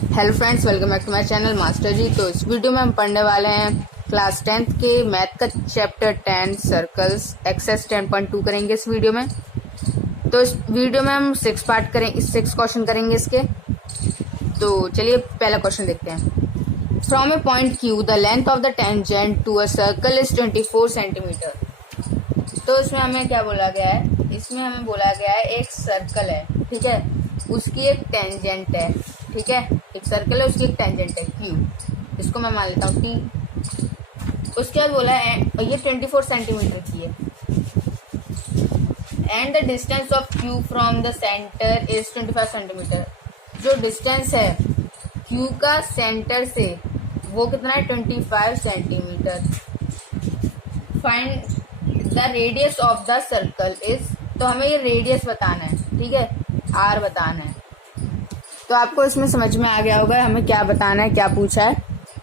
Hello friends, welcome back to my channel master ji. तो इस video में हम पढ़ने वाले हैं क्लास 10th के मैथ का चैप्टर 10 सर्कल्स एक्सरसाइज 10.2 करेंगे इस वीडियो में। तो इस वीडियो में हम 6 क्वेश्चन करेंगे इसके। तो चलिए पहला क्वेश्चन देखते हैं। From a point Q the length of the tangent to a circle is 24 centimetre. तो इसमें हमें क्या बोला गया है, इसमें हमें बोला गया है एक सर्कल है, ठीक है, उसकी एक टेंजेंट है, ठीक है, एक सर्कल है उसकी एक टेंजेंट है क्यू, इसको मैं मान लेता हूँ टी। उसके बाद बोला है ये 24 सेंटीमीटर की है and the distance of Q from the centre is 25 centimetre. जो डिस्टेंस है क्यू का सेंटर से वो कितना है, 25 centimetre. Find the radius of the circle is, तो हमें ये रेडियस बताना है, ठीक है, आर बताना है। तो आपको इसमें समझ में आ गया होगा हमें क्या बताना है, क्या पूछा है,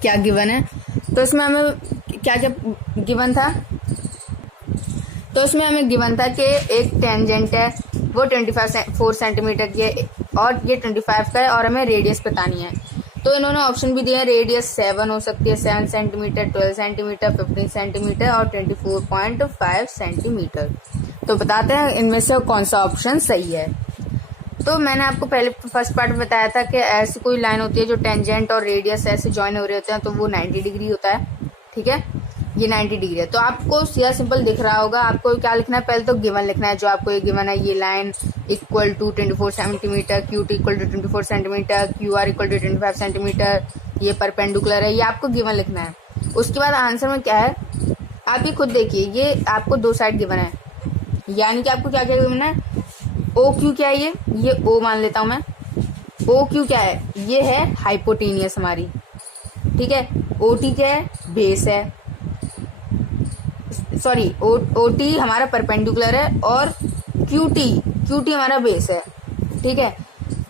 क्या गिवन है। तो इसमें हमें क्या क्या गिवन था, तो इसमें हमें गिवन था कि एक टेंजेंट है वो 24 सेंटीमीटर की है और ये 25 का है और हमें रेडियस बतानी है। तो इन्होंने ऑप्शन भी दिए हैं, रेडियस 7 हो सकती है, 7 सेंटीमीटर, 12 सेंटीमीटर, 15 सेंटीमीटर और 24.5 सेंटीमीटर। तो बताते हैं इनमें से कौन सा ऑप्शन सही है। तो मैंने आपको पहले फर्स्ट पार्ट में बताया था कि ऐसी कोई लाइन होती है जो टेंजेंट और रेडियस ऐसे ज्वाइन हो रहे होते हैं, तो वो 90 डिग्री होता है, ठीक है, ये 90 डिग्री है। तो आपको सीधा सिंपल दिख रहा होगा, आपको क्या लिखना है, पहले तो गिवन लिखना है जो आपको ये गिवन है, ये line equal to 24 centimetre, Q T equal to 24 centimetre, Q R equal to 25 centimetre, ये परपेंडिकुलर है, ये आपको गिवन लिखना है। उसके बाद आंसर में क्या है आप ये खुद देखिए, ये आपको दो साइड गिवन है, यानी कि आपको क्या क्या गिवन है, ओ क्यू क्या है, ये ओ मान लेता हूं मैं। ओ क्यू क्या है, ये है हाइपोटेनियस हमारी, ठीक है। ओ टी क्या है, बेस है, सॉरी ओ टी हमारा परपेंडिकुलर है और क्यू टी हमारा बेस है, ठीक है।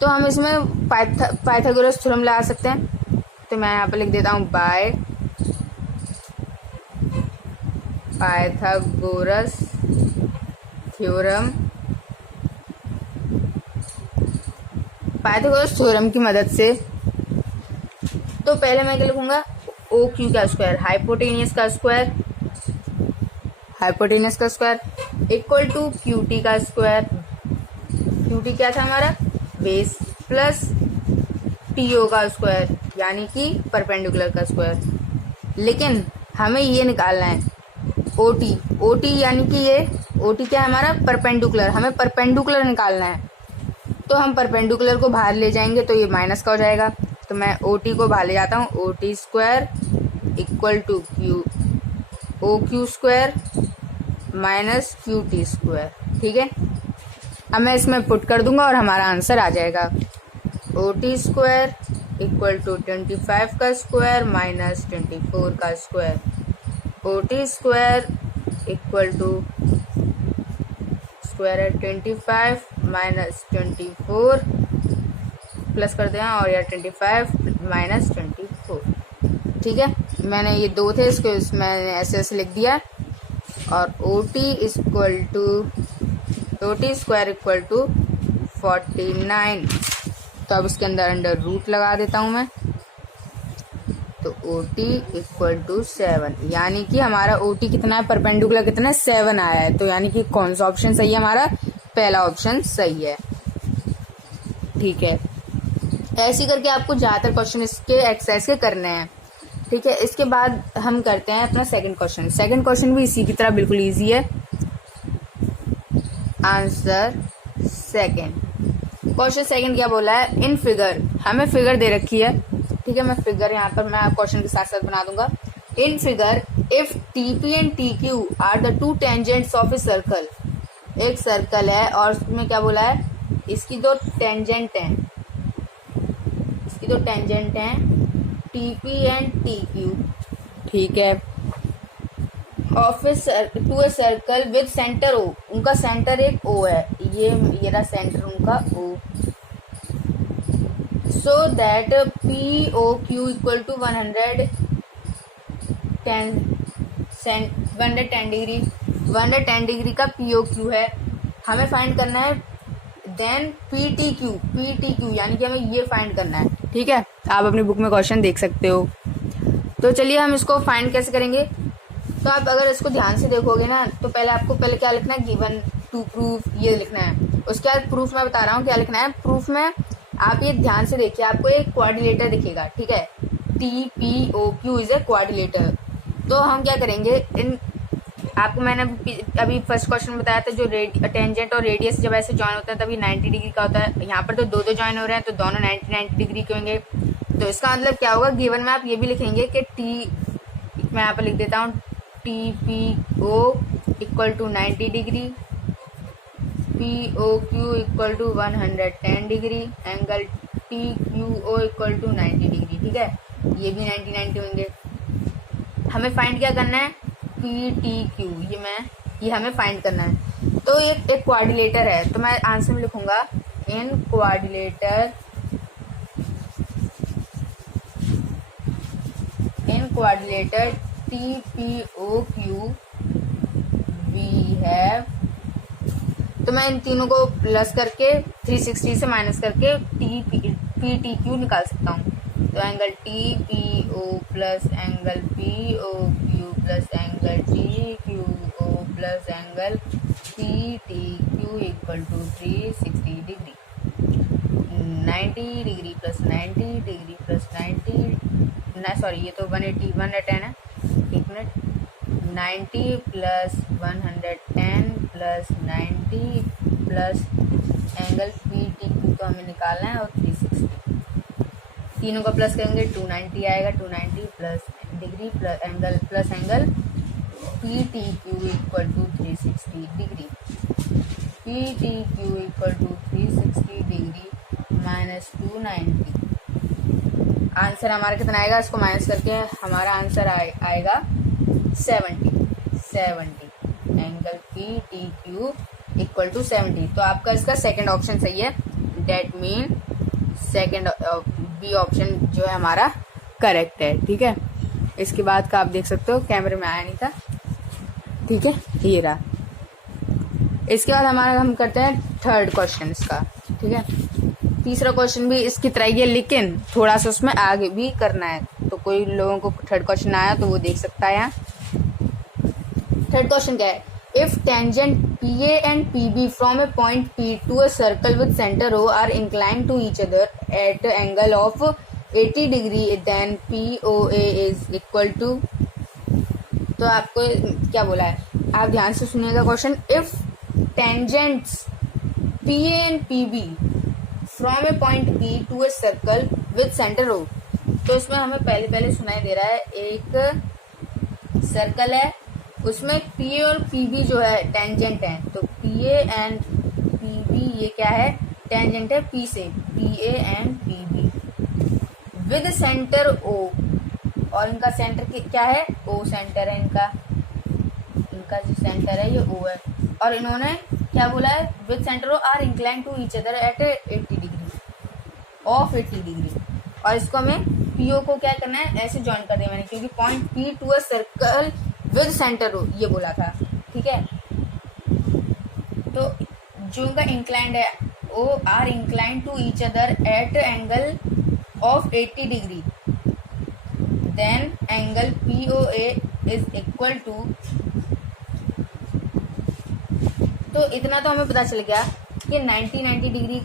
तो हम इसमें पाइथागोरस थ्योरम लगा सकते हैं। तो मैं यहाँ पे लिख देता हूँ बाय पाइथागोरस थ्योरम की मदद से। तो पहले मैं क्या लिखूंगा, ओ क्यू का स्क्वायर, हाइपोटेनियस का square equal to Q T का स्क्वायर, क्यू टी क्या था हमारा, बेस, प्लस टीओ का स्क्वायर यानी कि परपेंडिकुलर का स्क्वायर। लेकिन हमें ये निकालना है ओटी यानी कि ये ओटी क्या है हमारा, परपेंडिकुलर, हमें परपेंडिकुलर निकालना है। तो हम परपेंडिकुलर को बाहर ले जाएंगे तो ये माइनस का हो जाएगा। तो मैं ओ टी को बाहर ले जाता हूँ, O T square equal to O Q square minus Q T square, ठीक है। अब मैं इसमें पुट कर दूंगा और हमारा आंसर आ जाएगा, O T square equal to 25 का स्क्वायर माइनस 24 का square, O T square equal to square है 25 माइनस 24 प्लस कर दें और या 25 माइनस 24, ठीक है। मैंने ये दो थे इसको मैंने ऐसे ऐसे लिख दिया और O T square equal to 49। तो अब इसके अंदर रूट लगा देता हूं मैं। तो ओ टी इक्वल टू 7, यानी कि हमारा ओ टी कितना है, परपेंडिकुलर कितना है, 7 आया है। तो यानी कि कौन सा ऑप्शन सही है, हमारा पहला ऑप्शन सही है, ठीक है। ऐसे करके आपको ज्यादातर क्वेश्चन इसके एक्सरसाइज के करने हैं, ठीक है। इसके बाद हम करते हैं अपना सेकंड क्वेश्चन भी इसी की तरह बिल्कुल इजी है। आंसर क्वेश्चन सेकंड क्या बोला है, इन फिगर, हमें फिगर दे रखी है, ठीक है। मैं फिगर यहाँ पर मैं क्वेश्चन के साथ साथ बना दूंगा। In figure if T P and T Q R the two tangents of a circle, एक सर्कल है और उसमें क्या बोला है, इसकी दो टेंजेंट हैं, T P and T Q, ठीक है, of two a circle with centre O, उनका सेंटर एक ओ है, ये रहा सेंटर उनका O, so that P O Q equal to 110 degree का पी ओ क्यू है। हमें फाइंड करना है देन पी टी क्यू यानी कि हमें ये फाइंड करना है। ठीक है, आप अपनी बुक में क्वेश्चन देख सकते हो। तो चलिए हम इसको फाइंड कैसे करेंगे। तो आप अगर इसको ध्यान से देखोगे ना, तो आपको पहले क्या लिखना है, गिवन टू प्रूफ ये लिखना है। उसके बाद प्रूफ मैं बता रहा हूँ क्या लिखना है। प्रूफ में आप ये ध्यान से देखिए, आपको एक क्वाड्रिलेटर दिखेगा। ठीक है, TPOQ इज ए क्वाड्रिलेटर। तो हम क्या करेंगे, आपको मैंने अभी फर्स्ट क्वेश्चन में बताया था, जो टेंजेंट और रेडियस जब ऐसे ज्वाइन होता है तभी 90 डिग्री का होता है। यहाँ पर तो दो ज्वाइन हो रहे हैं, तो दोनों 90 डिग्री के होंगे। तो इसका मतलब क्या होगा, गिवन में आप ये भी लिखेंगे कि मैं यहाँ पर लिख देता हूँ, TPO equal to 90 degree, POQ equal to 110 degree, angle TQO equal to 90 degree. ठीक है, ये भी 90 होंगे। हमें फाइंड क्या करना है, PTQ, ये हमें फाइंड करना है। तो ये एक क्वाड्रिलेटर है, तो मैं आंसर में लिखूंगा इन क्वाड्रिलेटर TPOQ वी हैव, तो मैं इन तीनों को प्लस करके 360 से माइनस करके PTQ निकाल सकता हूँ। तो angle TPO plus angle POQ plus angle TQO plus angle PTQ equal to 360 degree. 90 degree plus 90 degree plus 90 ना, सॉरी ये तो 110 है, एक minute. 90 plus 110 plus 90 plus angle PTQ को हमें निकालना है और 360, तीनों का प्लस करेंगे 290 आएगा। 290 plus degree plus angle PTQ equal to 360 degree. PTQ equal to 360 degree minus 290। Answer हमारा कितना आएगा, इसको माइनस करके हमारा आंसर आएगा 70। Angle PTQ equal to 70। तो आपका इसका सेकंड ऑप्शन सही है। That mean second B option जो है हमारा करेक्ट है। ठीक है, इसके बाद का आप देख सकते हो, कैमरे में आया नहीं था। ठीक है, ये रहा। इसके बाद हम करते हैं थर्ड क्वेश्चन इसका। ठीक है, तीसरा क्वेश्चन भी इसकी तरह ही है, लेकिन थोड़ा सा उसमें आगे भी करना है। तो कोई लोगों को थर्ड क्वेश्चन आया तो वो देख सकता है यहाँ। थर्ड क्वेश्चन क्या है, if tangent PA and PB from a point P to a circle with center O are inclined to each other at an angle of 80 degree, then POA is equal to, तो आपको क्या बोला है, आप ध्यान से सुनिएगा question. If tangents PA and PB from a point P to a circle with center O, तो इसमें हमें पहले सुनाई दे रहा है, एक सर्कल है, उसमें PA और PB जो है टेंजेंट है। तो PA एंड PB ये क्या है, टेंजेंट है P से, PA and PB with centre O, और इनका सेंटर क्या है, O सेंटर है इनका जो सेंटर है ये O है। और इन्होंने क्या बोला है, with centre O are inclined to each other at 80 degree of 80 degree. और इसको हमें PO को क्या करना है, ऐसे ज्वाइन कर दिया मैंने, क्योंकि point P to a circle with centre O ये बोला था। ठीक है, तो जो उनका इंक्लाइंड है वो are inclined to each other at angle of 80 degree, then angle POA is equal to, तो इतना तो हमें पता चल गया कि 90 डिग्री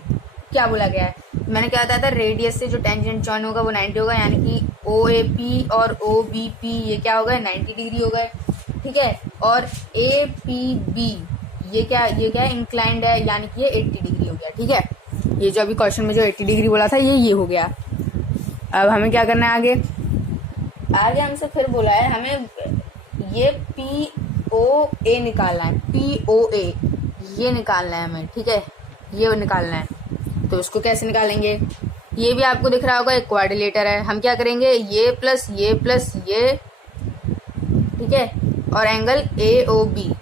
क्या बोला गया है। मैंने क्या बताया था, रेडियस से जो टेंजेंट जॉइन होगा वो 90 होगा, यानी कि OAP और OBP ये क्या हो गए, 90 डिग्री हो गए। ठीक है, और APB ये क्या है, इंक्लाइंड है, यानी कि ये 80 डिग्री हो गया। ठीक है, ये जो अभी क्वेश्चन में जो 80 डिग्री बोला था ये हो गया। अब हमें क्या करना है आगे हमसे फिर बोला है हमें ये POA निकालना है, POA ये निकालना है हमें। ठीक है, ये निकालना है। तो उसको कैसे निकालेंगे, ये भी आपको दिख रहा होगा, एक क्वाड्रिलेटर है। हम क्या करेंगे, ये प्लस ये, ठीक है, और एंगल AOB,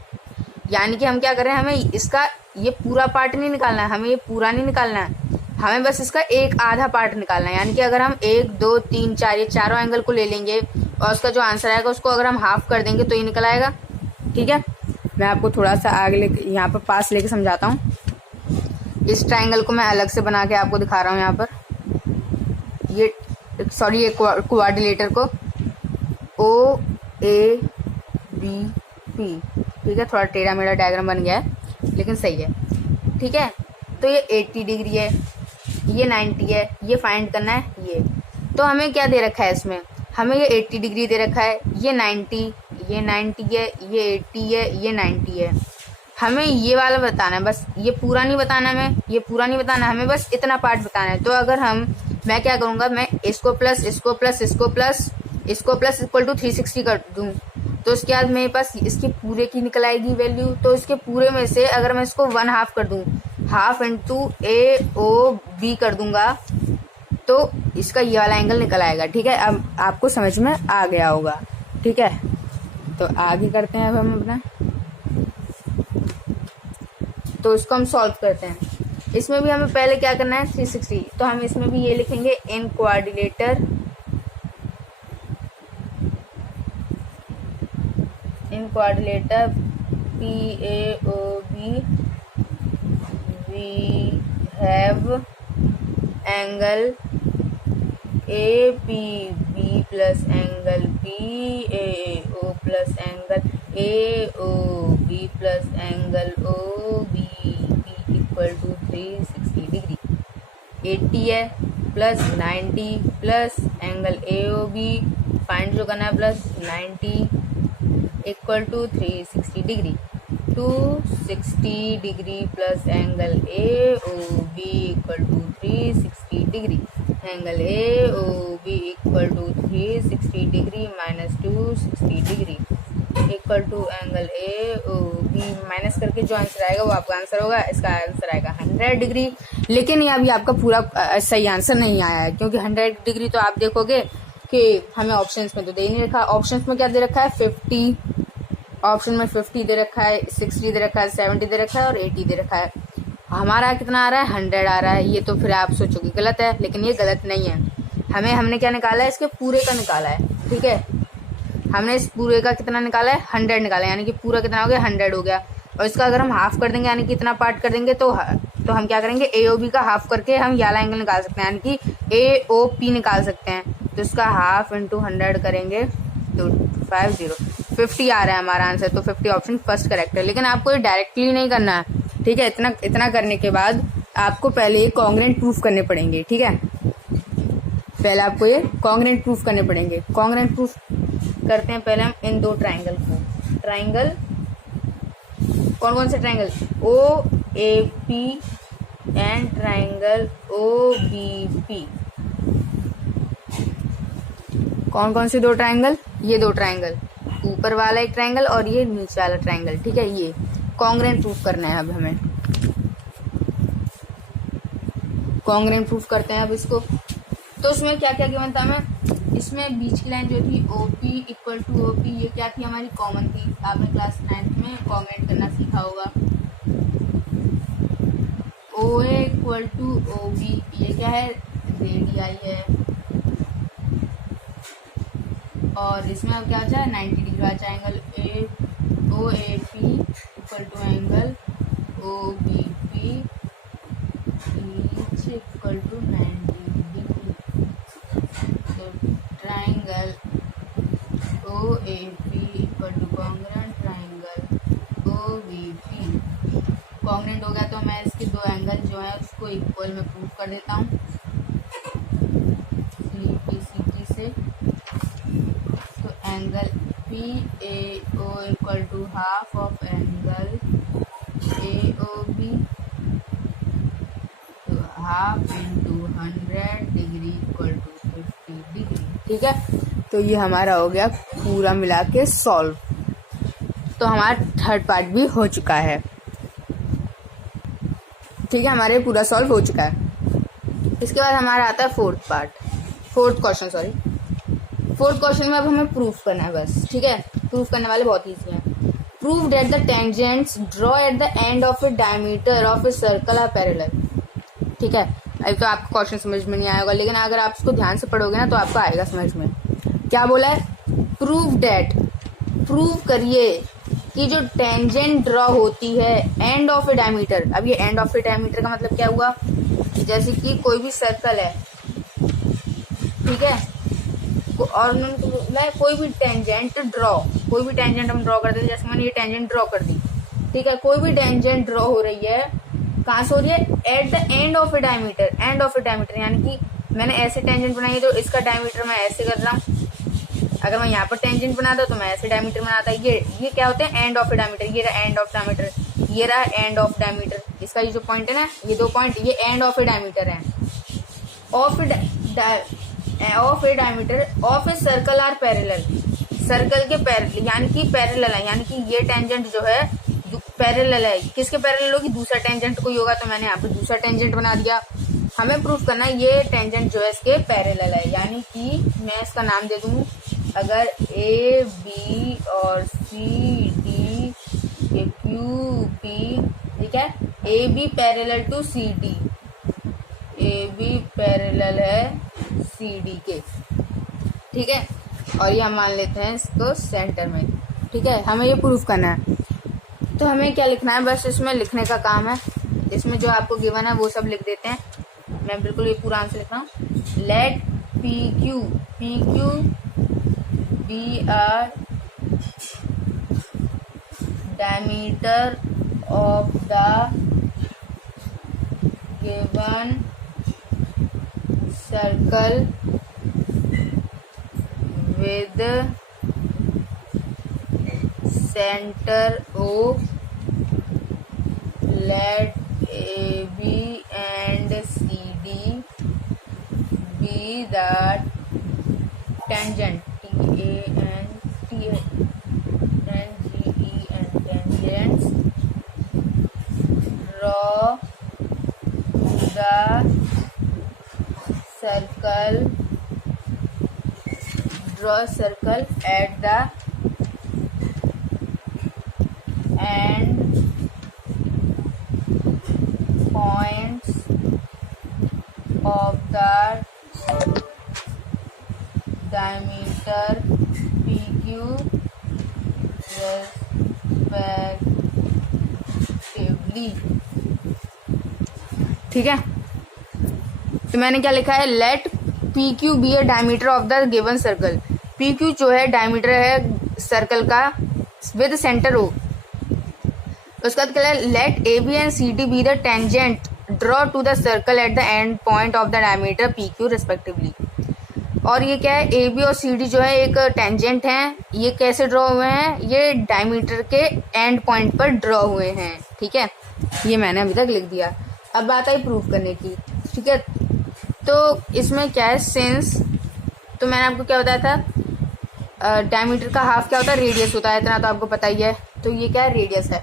यानी कि हम क्या कर रहे हैं, हमें इसका ये पूरा पार्ट नहीं निकालना है, हमें ये पूरा नहीं निकालना है, हमें बस इसका एक आधा पार्ट निकालना है। यानी कि अगर हम 1 2 3 4 ये चारों एंगल को ले लेंगे और उसका जो आंसर आएगा उसको अगर हम हाफ कर देंगे तो ये निकल आएगा। ठीक है, मैं आपको थोड़ा सा आगे यहाँ पर पास लेके समझाता हूँ। इस ट्राइंगल को मैं अलग से बना के आपको दिखा रहा हूँ यहाँ पर। ये सॉरी, ये क्वाड्रिलेटर को ओ ए बी पी, ठीक है, थोड़ा टेढ़ा मेढ़ा डायग्राम बन गया है लेकिन सही है, ठीक है। तो ये 80 डिग्री है, ये 90 है, ये फाइंड करना है ये। तो हमें क्या दे रखा है इसमें, हमें ये 80 डिग्री दे रखा है, ये 90 है, ये 80 है, ये 90 है। हमें ये वाला बताना है बस, ये पूरा नहीं बताना, हमें बस इतना पार्ट बताना है। तो अगर मैं क्या करूँगा, मैं इसको प्लस इक्वल टू 360 कर दूँ, तो उसके बाद मेरे पास इसके पूरे की निकल आएगी वैल्यू। तो इसके पूरे में से अगर मैं इसको 1/2 कर दूँ, हाफ इंटू AOB कर दूंगा, तो इसका ये वाला एंगल निकल आएगा, ठीक है। अब आपको समझ में आ गया होगा, ठीक है। तो आगे करते हैं अब हम अपना, तो इसको हम सॉल्व करते हैं। इसमें भी हमें पहले क्या करना है 360, तो हम इसमें भी ये लिखेंगे इन quadrilateral PAOB we have angle APB plus angle PAO plus angle AOB plus angle OBB equal to 360 degree. 80 है plus 90 plus angle AOB find जो करना है plus 90 equal to 360 degree. 260 degree plus angle AOB equal to 360 degree. Angle AOB equal to 360 degree minus 260 degree equal to angle AOB minus करके जो answer आएगा वो आपका answer होगा। इसका आंसर आएगा 100 डिग्री। लेकिन ये अभी आपका पूरा सही आंसर नहीं आया है, क्योंकि 100 डिग्री तो आप देखोगे कि हमें ऑप्शंस में तो दे नहीं रखा। ऑप्शंस में क्या दे रखा है 50, ऑप्शन में 50 दे रखा है, 60 दे रखा है, 70 दे रखा है और 80 दे रखा है। हमारा कितना आ रहा है 100 आ रहा है। ये तो फिर आप सोचोगे गलत है, लेकिन ये गलत नहीं है। हमने क्या निकाला है, इसके पूरे का निकाला है, ठीक है। हमने इस पूरे का कितना निकाला है 100 निकाला है, यानी कि पूरा कितना हो गया 100 हो गया। और इसका अगर हम हाफ कर देंगे यानी कि इतना पार्ट कर देंगे तो हम क्या करेंगे AOB का हाफ करके हम ये वाला एंगल निकाल सकते हैं, यानी कि AOP निकाल सकते हैं। तो इसका हाफ इंटू 100 करेंगे तो 50 आ रहा है हमारा आंसर। तो 50 ऑप्शन फर्स्ट करेक्ट है। लेकिन आपको ये डायरेक्टली नहीं करना है, ठीक है। इतना करने के बाद आपको पहले ये कॉन्ग्रुएंट प्रूफ करने पड़ेंगे, ठीक है। पहले आपको ये कॉन्ग्रुएंट प्रूफ करने पड़ेंगे। कॉन्ग्रुएंट प्रूफ करते हैं पहले हम इन दो ट्राइंगल को। ट्राइंगल कौन से triangle, OAP and triangle OBP। कौन से दो ट्राइंगल, ये दो ट्राइंगल, ऊपर वाला एक ट्राइंगल और ये नीचे वाला ट्राइंगल, ठीक है। ये कॉन्ग्रुएंट प्रूफ करना है। अब हमें कॉन्ग्रुएंट प्रूफ करते हैं अब इसको। तो उसमें क्या क्या गिवन था हमें, इसमें बीच की लाइन जो थी OP इक्वल टू OP, ये क्या थी हमारी कॉमन थी। आपने क्लास 9th में कॉन्ग्रुएंट करना सीखा होगा। OA इक्वल टू OB, ये क्या है रेडियाई है। और इसमें अब क्या हो जाए 90 डिग्री आ जाए। Angle OAP equal to angle OBP each equal to 90 degree. तो triangle OAP equal to congruent triangle OBP। Congruent हो गया तो मैं इसके दो एंगल जो है उसको इक्वल में प्रूफ कर देता हूँ CP से। तो angle PAO equal to half of angle AOB, तो half into 100 degree equal to 50 degree, ठीक है। तो ये हमारा हो गया पूरा मिला के सॉल्व। तो हमारा थर्ड पार्ट भी हो चुका है, ठीक है। हमारे पूरा सॉल्व हो चुका है। इसके बाद हमारा आता है फोर्थ क्वेश्चन में अब हमें प्रूफ करना है बस, ठीक है। प्रूफ करने वाले बहुत ईजी हैं। Prove that the tangents draw at the end of a diameter of a circle are parallel, ठीक है। अभी तो आपको क्वेश्चन समझ में नहीं आएगा, लेकिन अगर आप इसको ध्यान से पढ़ोगे ना तो आपको आएगा समझ में। क्या बोला है, प्रूव दैट, प्रूव करिए कि जो टेंजेंट ड्रॉ होती है एंड ऑफ ए डायमीटर। अब ये एंड ऑफ ए डायमीटर का मतलब क्या हुआ, जैसे कि कोई भी सर्कल है, ठीक है, और मैं कोई भी टेंजेंट ड्रॉ, कोई भी टेंजेंट हम ड्रॉ कर देते, जैसे मैंने ये टेंजेंट ड्रॉ कर दी, ठीक है, कोई भी टेंजेंट ड्रॉ हो रही है, कहाँ से हो रही है, eight the end of a diameter. And of a diameter यानी कि मैंने ऐसे टेंजेंट बनाई है तो इसका डायमीटर मैं ऐसे कर रहा हूँ। अगर मैं यहाँ पर टेंजेंट बनाता तो मैं ऐसे डायमीटर बनाता। ये क्या होते हैं, एंड ऑफ ए डायमीटर। ये रहा एंड ऑफ डायमीटर, ये रहा एंड ऑफ डायमीटर। इसका ये जो पॉइंट है ना, ये 2 पॉइंट, ये एंड ऑफ ए डायमीटर है। Of a diameter of a circle are parallel. Circle के पैरेलल यानी कि पैरेलल है, यानी कि ये टेंजेंट जो है पैरेलल है। किसके पैरेलल होगी, दूसरा टेंजेंट कोई होगा, तो मैंने यहाँ पे दूसरा टेंजेंट बना दिया। हमें प्रूफ करना है ये टेंजेंट जो है इसके पैरेलल है, यानी कि मैं इसका नाम दे दूँ, अगर ए बी और सी डी ये क्यू पी, ठीक है, A B parallel to C D, A B parallel है सी डी के, ठीक है, और ये हम मान लेते हैं इसको सेंटर में, ठीक है। हमें ये प्रूफ करना है, तो हमें क्या लिखना है, बस इसमें लिखने का काम है। इसमें जो आपको गिवन है वो सब लिख देते हैं। मैं बिल्कुल ये पूरा आंसर लिख रहा हूँ। Let P Q be are diameter of the given circle with center O, let AB and CD be the tangent, TANGE and tangents draw the circle at the end points of the diameter PQ respectively, ठीक है। तो मैंने क्या लिखा है, let P Q be a diameter of the given circle. P Q जो है diameter है सर्कल का विद सेंटर ओ। उसका क्या है, let A B and C D be the tangent draw to the circle at the end point of the diameter P Q respectively. और ये क्या है, ए बी और सी डी जो है एक टेंजेंट हैं। ये कैसे ड्रॉ हुए हैं, ये डायमीटर के एंड पॉइंट पर ड्रॉ हुए हैं, ठीक है। ये मैंने अभी तक लिख दिया। अब बात आई प्रूफ करने की, ठीक है। तो इसमें क्या है, सिंस, तो मैंने आपको क्या बताया था, डायमीटर का हाफ क्या होता है, रेडियस होता है, इतना तो आपको पता ही है। तो ये क्या है, रेडियस है।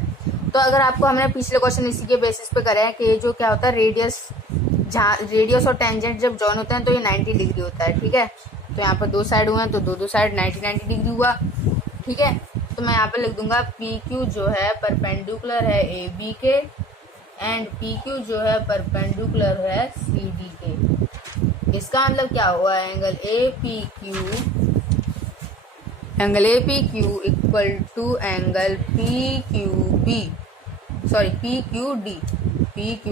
तो अगर आपको, हमने पिछले क्वेश्चन इसी के बेसिस पे करे हैं कि जो क्या होता है, रेडियस, जहाँ रेडियस और टेंजेंट जब जॉइन होते हैं तो ये 90 डिग्री होता है, ठीक है। तो यहाँ पर 2 साइड हुए हैं तो दो साइड 90 डिग्री हुआ, ठीक है। तो मैं यहाँ पे लिख दूंगा पी क्यू जो है परपेंडिकुलर है ए बी के एंड पी क्यू जो है परपेंडिकुलर है सी डी के। इसका मतलब क्या हुआ, angle A P Q equal to angle P Q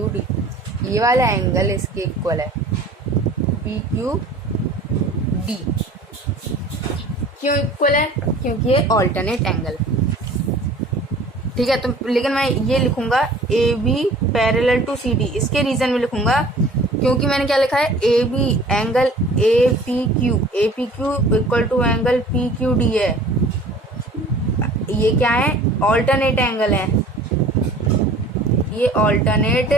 D, ये वाला एंगल इसके इक्वल है पी क्यू डी। क्यों इक्वल है, क्योंकि ये ऑल्टरनेट एंगल, ठीक है। तो लेकिन मैं ये लिखूंगा A B parallel to C D, इसके रीजन में लिखूंगा क्योंकि मैंने क्या लिखा है, A B angle A P Q equal to angle P Q D है। ये क्या है, ऑल्टरनेट एंगल है, ये ऑल्टरनेट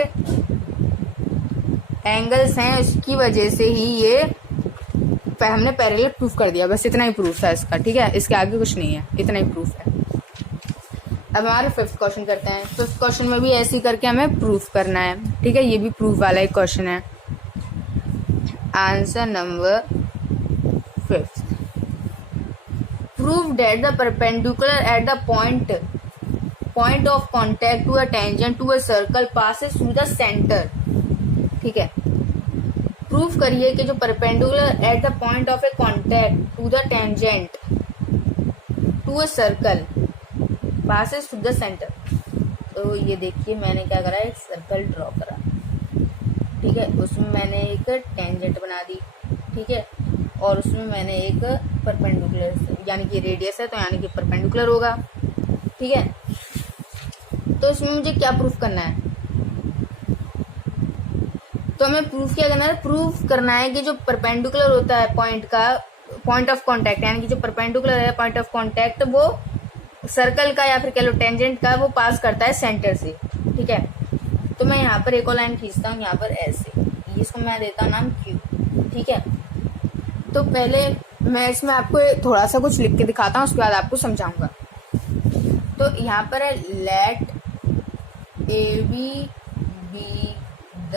एंगल्स हैं, इसकी वजह से ही ये हमने पैरेलल प्रूफ कर दिया। बस इतना ही प्रूफ था इसका, ठीक है। इसके आगे कुछ नहीं है, इतना ही प्रूफ है। अब हमारे 5th क्वेश्चन करते हैं। 5th क्वेश्चन में भी ऐसे ही करके हमें प्रूफ करना है, ठीक है। ये भी प्रूफ वाला एक क्वेश्चन है। Answer number 5th, prove that the perpendicular at the point of contact to a tangent to a circle passes through the centre, ठीक है। प्रूफ करिए कि जो perpendicular at the point of a contact to the tangent to a circle passes through the center। तो ये देखिए मैंने क्या करा, एक सर्कल ड्रॉ करा, ठीक है, उसमें मैंने एक टेंजेंट बना दी, ठीक है, और उसमें मैंने एक परपेंडिकुलर, यानी कि रेडियस है तो यानी कि परपेंडिकुलर होगा, ठीक है। तो इसमें मुझे क्या प्रूफ करना है, तो हमें प्रूफ क्या करना है, प्रूफ करना है कि जो परपेंडिकुलर होता है पॉइंट का, पॉइंट ऑफ कांटेक्ट, यानी कि जो परपेंडिकुलर है पॉइंट ऑफ कांटेक्ट, वो सर्कल का या फिर कह लो टेंजेंट का, वो पास करता है सेंटर से, ठीक है। तो मैं यहाँ पर एक और लाइन खींचता हूँ, यहाँ पर ऐसे, इसको मैं देता हूँ नाम क्यू, ठीक है। तो पहले मैं इसमें आपको थोड़ा सा कुछ लिख के दिखाता हूँ, उसके बाद आपको समझाऊंगा। तो यहाँ पर है let A B the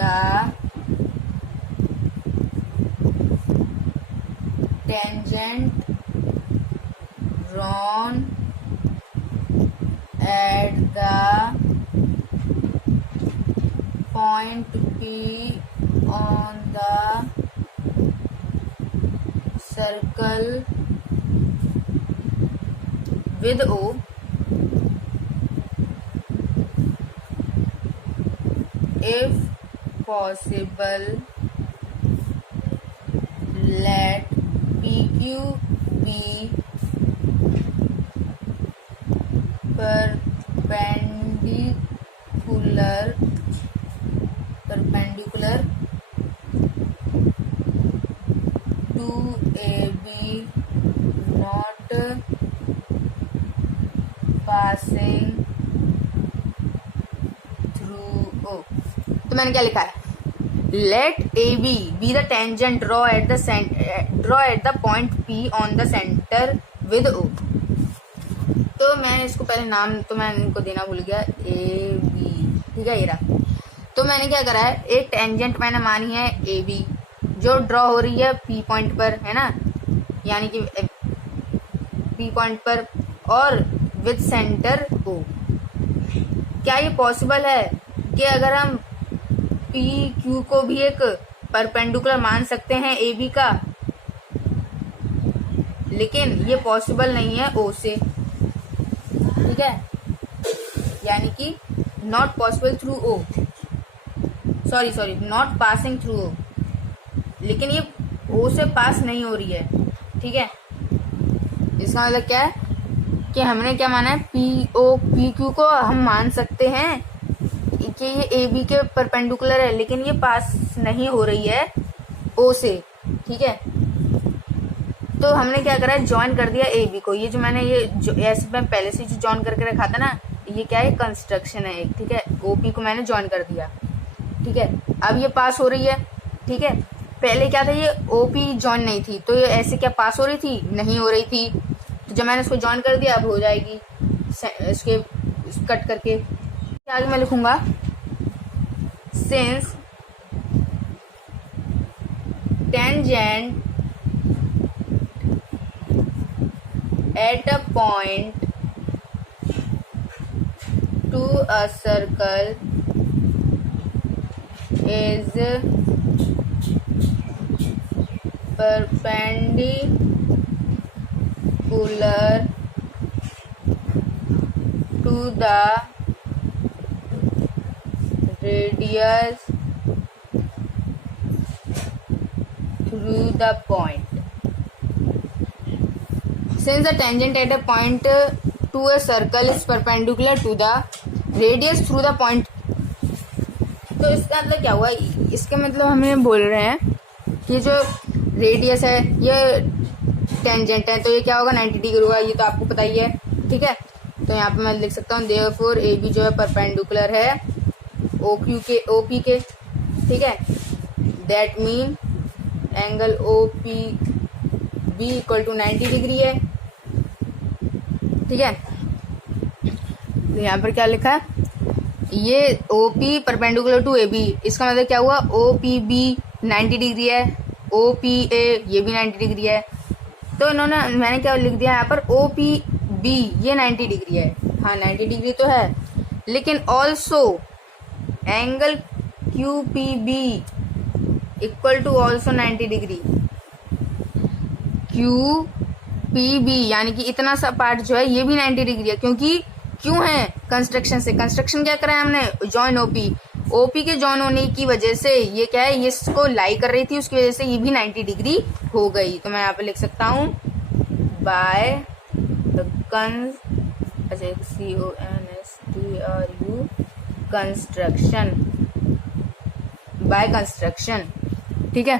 tangent drawn at the point P on the circle with O, if possible let PQ be perpendicular to AB, not passing through O। तो मैंने क्या लिखा है, let AB be the tangent draw at the point P on the center with O। तो मैंने इसको पहले नाम तो मैं इनको देना भूल गया, ए बी, ठीक है, ये रहा। तो मैंने क्या करा है, एक टेंजेंट मैंने मानी है ए बी, जो ड्रॉ हो रही है पी पॉइंट पर, है ना, यानी कि पी पॉइंट पर, और विद सेंटर ओ। क्या ये पॉसिबल है कि अगर हम पी क्यू को भी एक परपेंडिकुलर मान सकते हैं ए बी का, लेकिन ये पॉसिबल नहीं है ओ से, ठीक है, यानी कि not possible through O, sorry not passing through O, लेकिन ये ओ से पास नहीं हो रही है, ठीक है। इसका मतलब क्या है कि हमने क्या माना है, पी क्यू को हम मान सकते हैं कि ये ए बी के परपेंडिकुलर है, लेकिन ये पास नहीं हो रही है ओ से, ठीक है। तो हमने क्या करा है, ज्वाइन कर दिया ए बी को। ये जो मैंने ऐसे मैं पहले से जो ज्वाइन करके रखा था ना, ये क्या है, कंस्ट्रक्शन है एक, ठीक है। ओपी को मैंने ज्वाइन कर दिया, ठीक है। अब ये पास हो रही है, ठीक है। पहले क्या था, ये ओपी ज्वाइन नहीं थी, तो ये ऐसे क्या पास हो रही थी, नहीं हो रही थी। तो जब मैंने इसको ज्वाइन कर दिया, अब हो जाएगी, इसके कट करके आगे मैं लिखूंगा, since tangent at a point to a circle is perpendicular to the radius through the point। Since the tangent at a point to a circle is perpendicular to the radius through the point। तो इसका मतलब क्या हुआ, इसके मतलब हमें बोल रहे हैं कि जो रेडियस है ये टेंजेंट है, तो ये क्या होगा, 90 डिग्री होगा, ये तो आपको पता ही है, ठीक है। तो यहाँ पे मैं लिख सकता हूँ, देयरफॉर ए बी जो है परपेंडिकुलर है ओ क्यू के, ओ पी के, ठीक है। That mean angle O P B equal to 90 degree है, ठीक है। तो यहाँ पर क्या लिखा है, ये O P perpendicular to A B, इसका मतलब क्या हुआ, ओ पी बी 90 डिग्री है, ओ पी ए ये भी 90 डिग्री है। तो इन्होंने, मैंने क्या लिख दिया यहाँ पर, ओ पी बी ये 90 डिग्री है, हाँ 90 डिग्री तो है, लेकिन also angle Q P B equal to also 90 degree. Q P B यानी कि इतना सा पार्ट जो है ये भी 90 डिग्री है, क्योंकि क्यों है? कंस्ट्रक्शन से। कंस्ट्रक्शन क्या करा है हमने? Join OP. ओपी के जॉइन होने की वजह से ये क्या है, ये इसको लाई कर रही थी, उसकी वजह से ये भी 90 डिग्री हो गई। तो मैं यहाँ पे लिख सकता हूँ by the CONSTRU construction, by construction. ठीक है,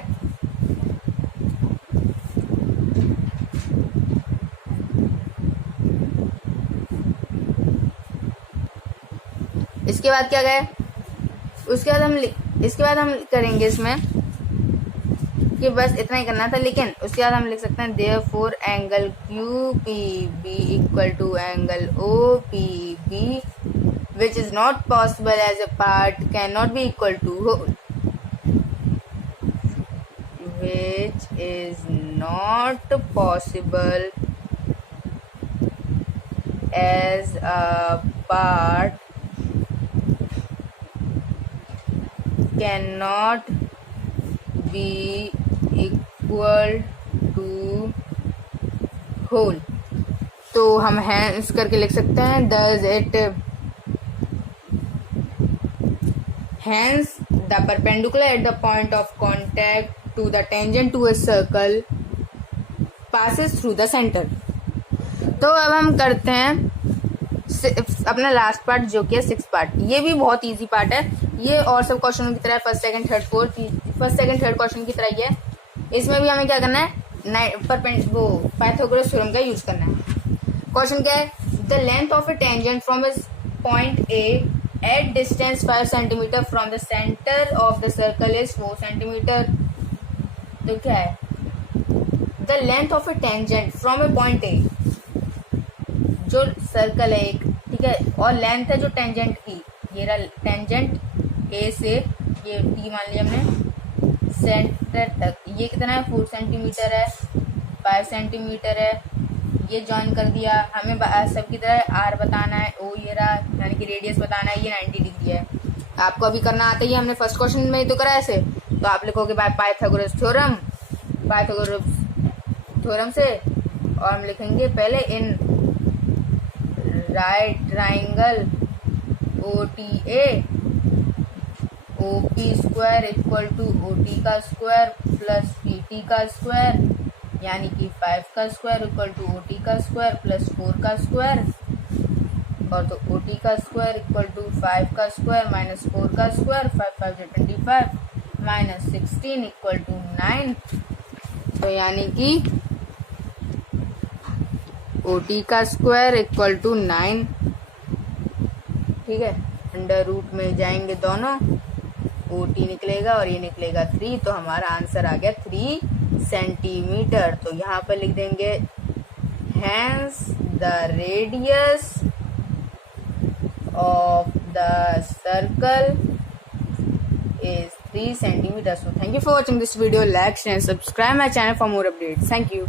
इसके बाद क्या गए? इसके बाद हम करेंगे इसमें कि बस इतना ही करना था, लेकिन उसके बाद हम लिख सकते हैं therefore angle QPB equal to angle OPB which is not possible as a part cannot be equal to whole, which is not possible as a part cannot be equal to whole। तो हम hence करके लिख सकते हैं does it hence the perpendicular at the point of contact to the tangent to a circle passes through the center। तो अब हम करते हैं अपना लास्ट पार्ट जो कि है 6th पार्ट। ये भी बहुत इजी पार्ट है, ये और सब क्वेश्चनों की तरह फर्स्ट सेकंड थर्ड क्वेश्चन की तरह ही है। इसमें भी हमें क्या करना है, पाइथागोरस थ्योरम का यूज करना है। क्वेश्चन क्या है? The length of A tangent from a point A at distance 5 centimetre from the centre of the circle is 4 centimetre. तो क्या है? The length of A tangent from a point A, जो circle है एक, ठीक है, और लेंथ है जो टेंजेंट की, ये रहा टेंजेंट ए से, ये टी मान लिया हमने, सेंटर तक, ये कितना है? 4 सेंटीमीटर है, 5 सेंटीमीटर है, ये ज्वाइन कर दिया। हमें सबकी तरह आर बताना है, ओ ये रहा, यानी कि रेडियस बताना है, ये 90 डिग्री है। आपको अभी करना आता ही है, हमने फर्स्ट क्वेश्चन में ही तो करा ऐसे। तो आप लिखोगे बाय पाइथागोरस थ्योरम से, और हम लिखेंगे पहले in right triangle OTA OP square equal to OT का स्क्वायर प्लस PT का स्क्वायर, यानी कि 5 का स्क्वायर इक्वल टू OT का स्क्वायर प्लस 4 का स्क्वायर, और तो OT का स्क्वायर इक्वल टू 5 का स्क्वायर माइनस 4 का स्क्वायर, 5 5 25 माइनस 16 इक्वल टू 9। तो यानी कि OT का स्क्वायर इक्वल टू 9। ठीक है, अंडर रूट में जाएंगे दोनों, OT निकलेगा और ये निकलेगा 3, तो हमारा आंसर आ गया 3 सेंटीमीटर। तो यहाँ पर लिख देंगे hence the radius of the circle is 3 centimeters. So thank you for watching this video. Like, share and subscribe my channel for more updates. Thank you.